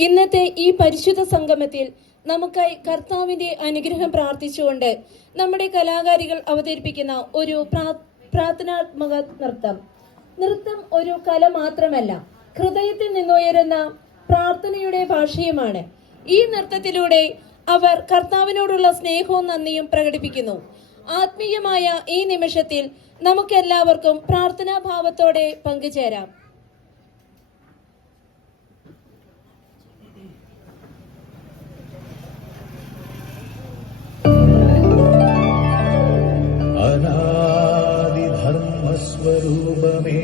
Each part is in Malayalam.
ഇന്നത്തെ ഈ പരിശുദ്ധ സംഗമത്തിൽ നമുക്കായി കർത്താവിന്റെ അനുഗ്രഹം പ്രാർത്ഥിച്ചുകൊണ്ട് നമ്മുടെ കലാകാരികൾ അവതരിപ്പിക്കുന്ന ഒരു പ്രാർത്ഥനാത്മക നൃത്തം ഒരു കല മാത്രമല്ല, ഹൃദയത്തിൽ നിന്നുയരുന്ന പ്രാർത്ഥനയുടെ ഭാഷയുമാണ്. ഈ നൃത്തത്തിലൂടെ അവർ കർത്താവിനോടുള്ള സ്നേഹവും നന്ദിയും പ്രകടിപ്പിക്കുന്നു. ആത്മീയമായ ഈ നിമിഷത്തിൽ നമുക്കെല്ലാവർക്കും പ്രാർത്ഥനാഭാവത്തോടെ പങ്കുചേരാം. സ്വരൂപമേ,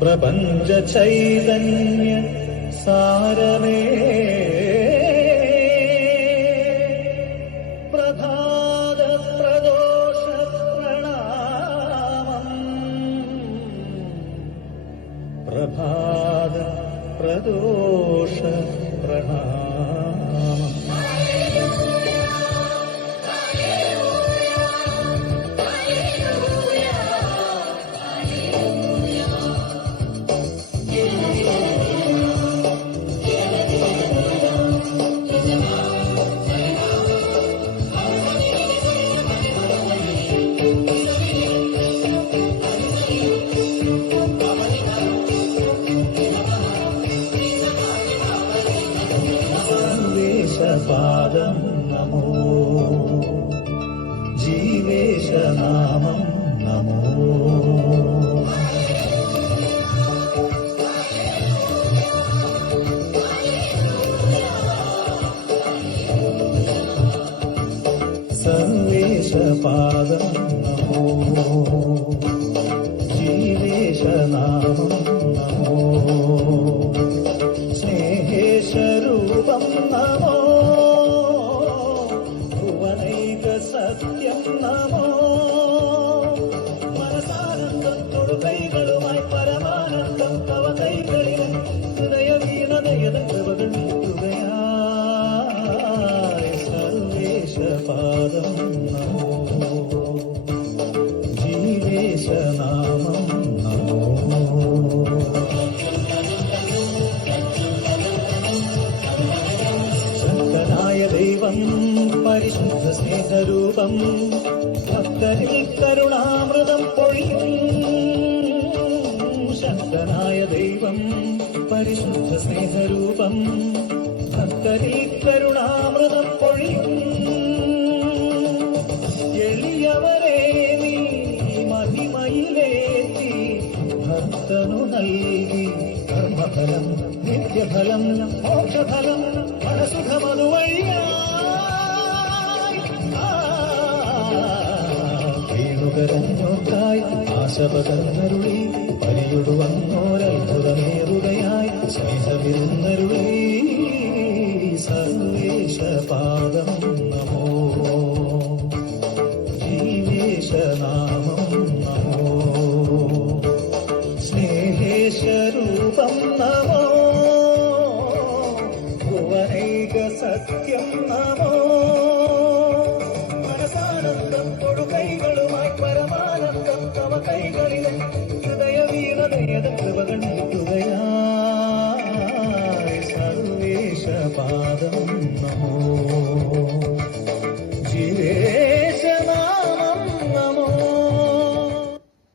പ്രപഞ്ച ചൈതന്യ സാരമേ, പ്രഭാത പ്രദോഷ പ്രണാമം, പ്രഭാത പ്രദോഷ പ്രണാമം. പാദം നമോ, ജീവേശനാമം നമോ, സർവേശപാദം നമോ, ജീവേശനാമം നമോ, സ്നേഹേശരൂപം നമോ, സത്യം നമോ, മനസാനന്ദം തൊടുകൈകളുമായി പരമാനന്ദം തവ കൈകളിൽ ഹൃദയവീണതയത കൃപകൾ നീട്ടുകയായി. സർവേശപാദം നമോ, ജീവേശനാമം നമോ, ശക്തനായ ദൈവം പരിശുദ്ധ സ്നേഹരൂപം, ഭക്തരിൽ കരുണാമൃതം പൊഴിയും. ശക്തനായ ദൈവം പരിശുദ്ധ സ്നേഹരൂപം, ഭക്തരിൽ കരുണാമൃതം പൊഴിയും. എളിയവരെ നീ മഹിമയിലേറ്റി ഭക്തനു നൽകി കർമ്മഫലം നിത്യഫലം മോക്ഷഫലം മനസുഖമതുവഴിയാ. ായി ആശപകർന്നരുളി പരിയൊടുവന്നോരത്ഭുതമേറുകയായി സ്നേഹവിരുന്നരുളി. സർവേശപാദം നമോ, ജീവേശനാമം നമോ, സ്നേഹേശരൂപം നമോ, ഭുവനൈക സത്യം നമോ, മനസാനന്ദം തൊടുകൈകളുമായി പരമാനന്ദം തവ കൈകളിലും ഹൃദയവീണതയത കൃപകൾ നീട്ടുകയായി. സർവേശപാദം